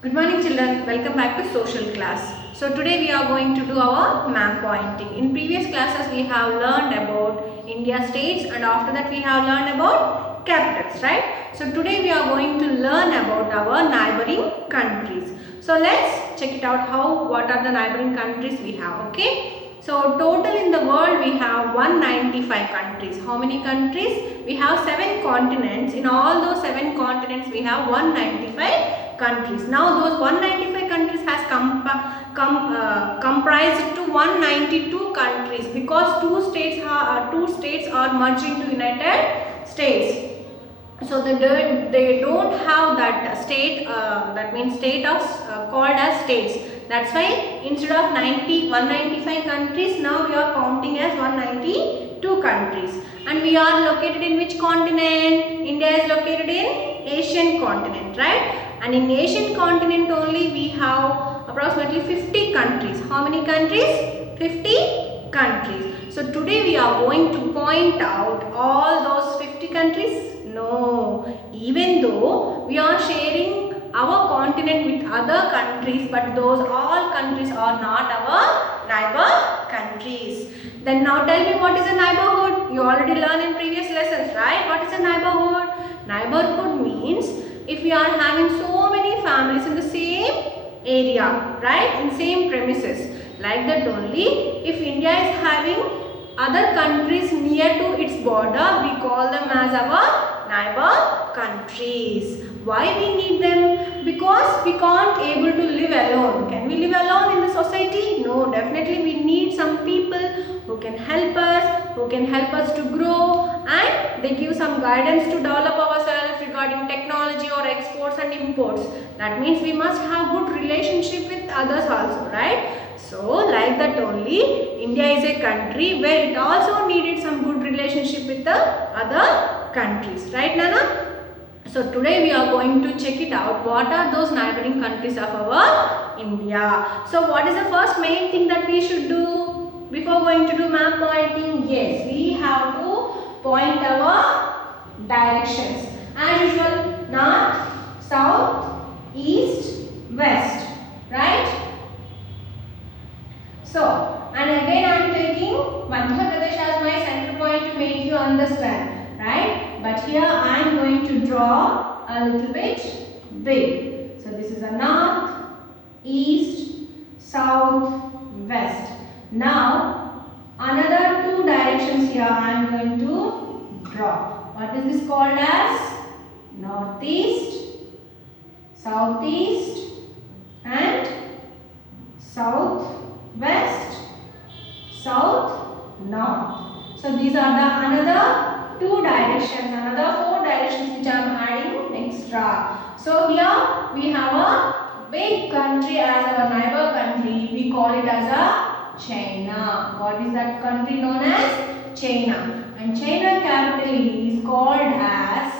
Good morning children, welcome back to social class. So today we are going to do our map pointing. In previous classes we have learned about India states and after that we have learned about capitals, right? So today we are going to learn about our neighboring countries. So let's check it out what are the neighboring countries we have, okay? So total in the world we have 195 countries. How many countries? We have 7 continents. In all those 7 continents we have 195 countries. Now those 195 countries has comprised to 192 countries because two states are merged into United States. So they don't have that state, that means state of called as states. That's why instead of 195 countries, now we are counting as 192 countries. And we are located in which continent? India is located in Asian continent, right? And in Asian continent only we have approximately 50 countries. How many countries? 50 countries. So today we are going to point out all those 50 countries. No, even though we are sharing our continent with other countries, but those all countries are not our neighbor countries. Then now tell me, what is a neighborhood? You already learned in previous lessons, right? What is a neighborhood? Neighborhood means if we are having so many families in the same area, right, in same premises, like that only, if India is having other countries near to its border, we call them as our neighbor countries. Why we need them? Because we can't able to live alone. Can we live alone in the society? No, definitely we need some people who can help us to grow, and they give some guidance to develop ourselves regarding technology or exports and imports. That means we must have good relationship with others also, right? So like that only, India is a country where it also needed some good relationship with the other countries, right Nana? So today we are going to check it out. What are those neighboring countries of our India? So what is the first main thing that we should do before going to do map pointing? Yes, we have to point our directions. As usual, north, south, east, west, right? So, and again I am taking Madhya Pradesh as my center point to make you understand, right? But here I am going to draw a little bit big. So, this is a north, east, south, west. Now, another two directions here I am going to draw. What is this called as? Northeast, southeast and southwest, south, north. So these are the another two directions, another four directions which I am adding extra. So here we have a big country as our neighbor country. We call it as a China. What is that country known as? China. And China capital is called as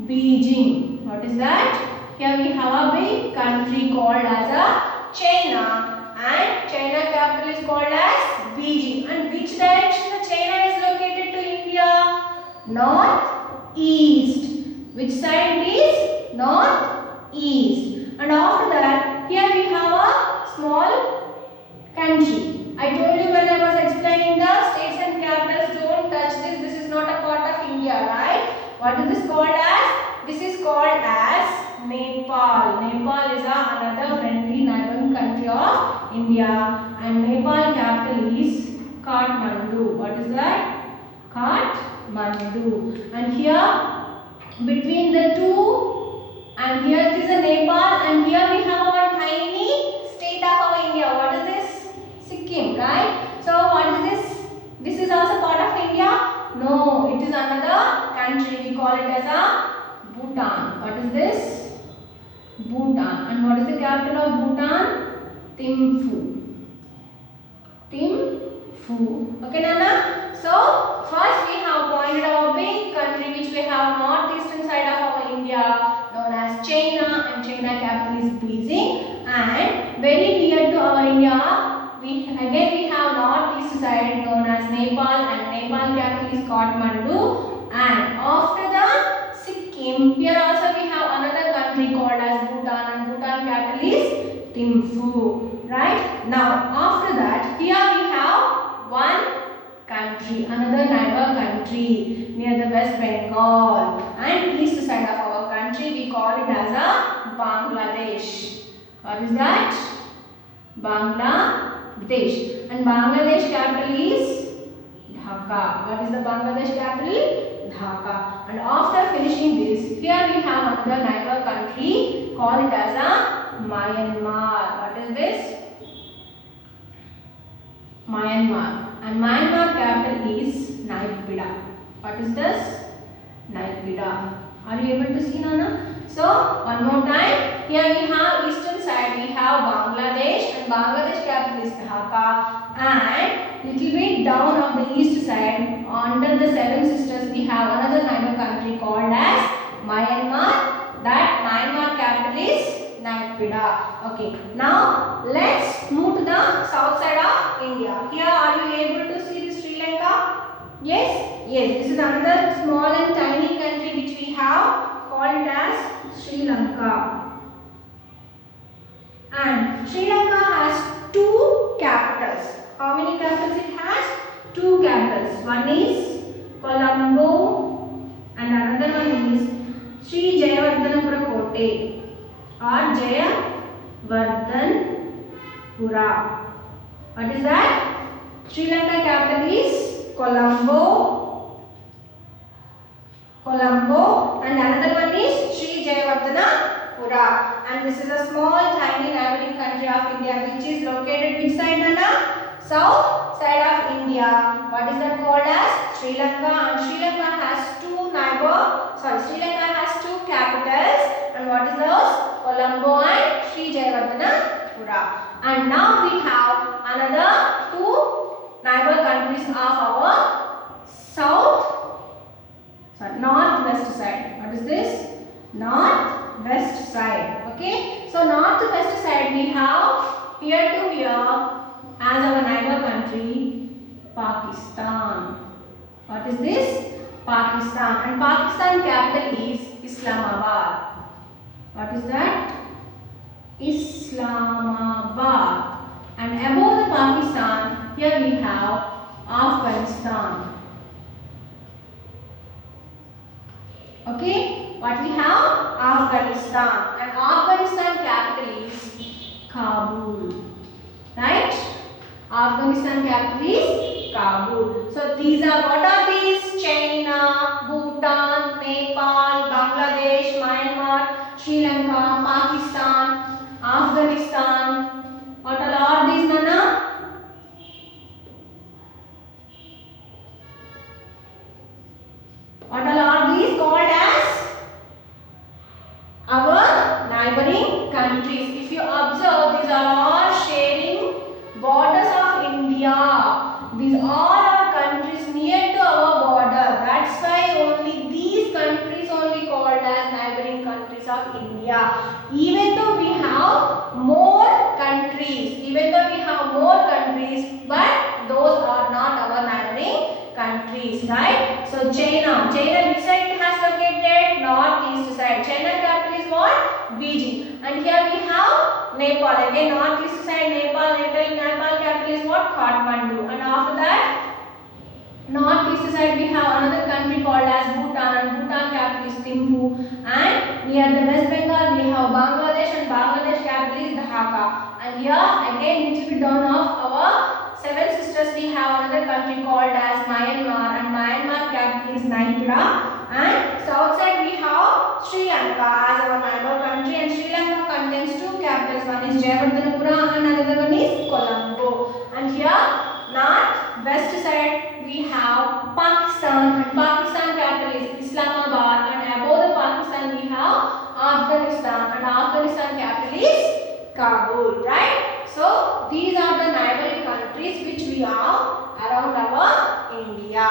Beijing. What is that? Here we have a big country called as a China, and China capital is called as Beijing. And which direction the China is located to India? North east. Which side it is? North east. And after that, here we have a small country. I told you when I was explaining the states and capitals, don't touch this. This is not a part of India, right? What is this called as? This is called as Nepal. Nepal is another friendly neighboring country of India, and Nepal capital is Kathmandu. What is that? Kathmandu. And here between the two, and here it is a Nepal, and here we have our tiny state of our India. What is this? Sikkim, right? So what is this? This is also part of India? No, it is another country. We call it as a Bhutan. What is this? Bhutan. And what is the capital of Bhutan? Thimphu. Thimphu. Okay, Nana? So, first we have pointed our big country which we have northeastern side of our India known as China, and China capital is Beijing. And very near to our India, we have northeast side known as Nepal, and Nepal capital is Kathmandu. And after the Sikkim, here also we have another country country called as Bhutan, and Bhutan capital is Thimphu. Right? Now after that, here we have one country, another neighbor country near the West Bengal and east side of our country. We call it as a Bangladesh. What is that? Bangladesh. And Bangladesh capital is Dhaka. What is the Bangladesh capital? Dhaka. And after finishing this, here we have another neighbor country. Call it as a Myanmar. What is this? Myanmar. And Myanmar capital is Naypyidaw. What is this? Naypyidaw. Are you able to see, Nana? So one more time. Here we have eastern side. We have Bangladesh, and Bangladesh capital is Dhaka. And little bit down of the east side, under the Seven Sisters, we have another neighbor country called as Myanmar. That Myanmar capital is Naypyidaw. Okay. Now let's move to the south side of India. Here, are you able to see the Sri Lanka? Yes. Yes. This is another small and tiny country which we have called it as Sri Lanka. And Sri Lanka has two capitals. How many capitals it has? Two capitals. One is Colombo and another one is Sri Jayawardhanapura Kotte or Jayawardhanpura. What is that? Sri Lanka capital is Colombo. And another one is Sri Jayawardhanapura. And this is a small tiny neighboring country of India which is located which side, Nana? South side of India. What is that called as? Sri Lanka. And Sri Lanka has Sri Lanka has two capitals. And what is those? Colombo and Sri Jayawardhanapura. And now we have another two neighbor countries of our northwest side. What is this? Northwest side. Okay. So northwest side we have here to here as our neighbor country Pakistan. What is this? Pakistan. And Pakistan capital is Islamabad. What is that? Islamabad. And above the Pakistan, here we have Afghanistan. Okay, what we have? Afghanistan. And Afghanistan capital is Kabul. Right? Afghanistan capital is Kabul. So these are, what are these? China, Bhutan, Nepal, Bangladesh, Myanmar, Sri Lanka, Pakistan, Afghanistan. What all are these, Nana? What all are these called as? Our neighboring countries. If you observe, these are all sharing borders of India. These all are countries near to our border. That's why only these countries only called as neighboring countries of India. Even though we have more countries, but those are not our neighboring countries, right? So China which side it has located? Northeast side. China capital is what? Beijing. And here we have Nepal. Again northeast side Nepal capital is what? Kathmandu. And after that northeast side we have another country called as Bhutan, and Bhutan capital is Thimphu. And near the West Bengal we have Bangladesh, and Bangladesh capital is Dhaka. And here again little bit down of our Seven Sisters we have another country called as Myanmar, and Myanmar capital is Naypyidaw. And south side we have Sri Lanka as our neighbor country, and Sri Lanka contains two capitals. One is Jayawardhanapura and another one is Colombo. And here north west side we have Pakistan, and Pakistan capital is Islamabad, and above the Pakistan we have Afghanistan, and Afghanistan capital is Kabul, right? So these are the neighboring countries which we have around our India.